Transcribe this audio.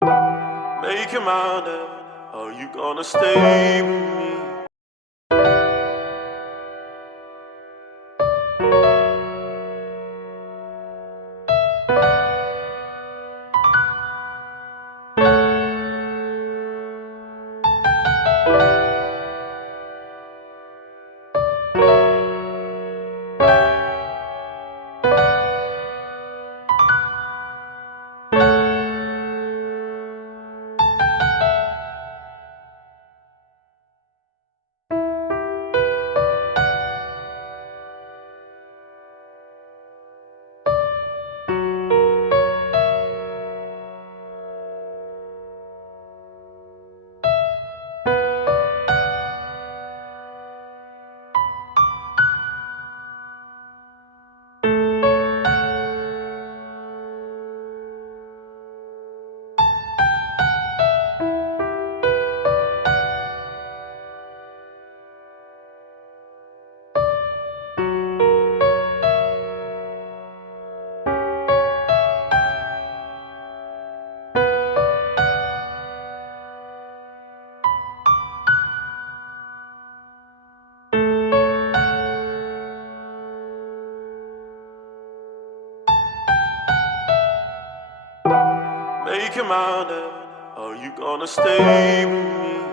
Make your mind up, are you gonna stay with me? Make your mind up, are you gonna stay with me?